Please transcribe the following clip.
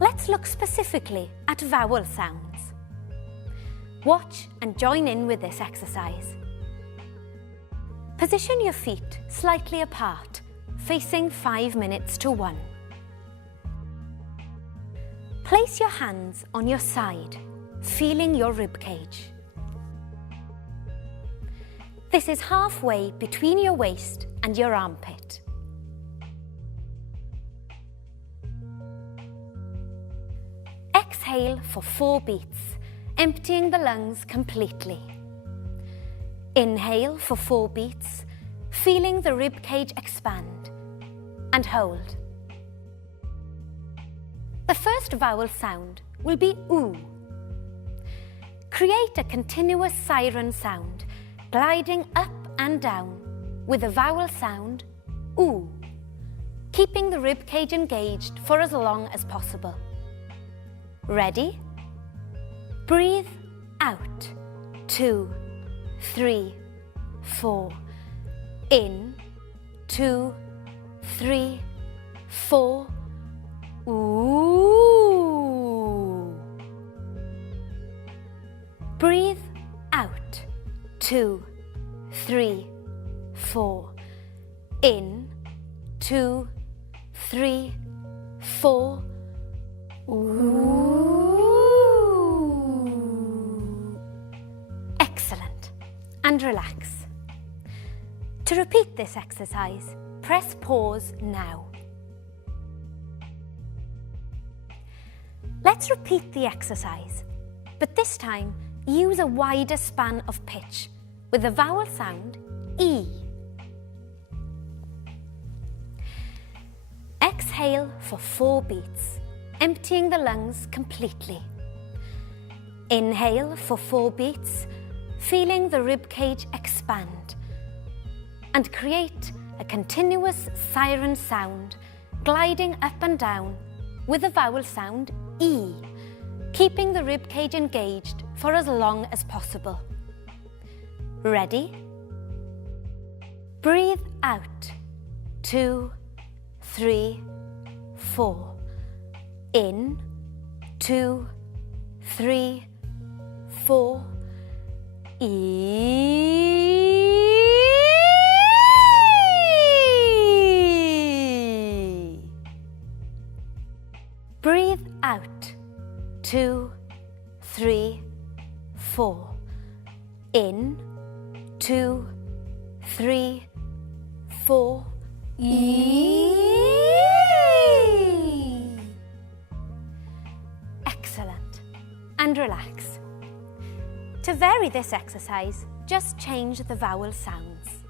Let's look specifically at vowel sounds. Watch and join in with this exercise. Position your feet slightly apart, facing 5 minutes to 1. Place your hands on your side, feeling your rib cage. This is halfway between your waist and your armpit. Exhale for 4 beats, emptying the lungs completely. Inhale for 4 beats, feeling the rib cage expand, and hold. The first vowel sound will be oo. Create a continuous siren sound, gliding up and down with the vowel sound oo, keeping the rib cage engaged for as long as possible. Ready? Breathe out. 2, 3, 4. In. 2, 3, 4. Ooh. Breathe out. 2, 3, 4. In. 2, 3, 4. Ooh. Excellent. And relax. To repeat this exercise, press pause now. Let's repeat the exercise, but this time use a wider span of pitch with the vowel sound E. Exhale for 4 beats, emptying the lungs completely. Inhale for 4 beats, feeling the rib cage expand, and create a continuous siren sound, gliding up and down with the vowel sound E, keeping the rib cage engaged for as long as possible. Ready? Breathe out. 2, 3, 4. In. 2, 3, 4. E. Breathe out. 2, 3, 4. In. 2, 3, 4. E. Excellent. And relax. To vary this exercise, just change the vowel sounds.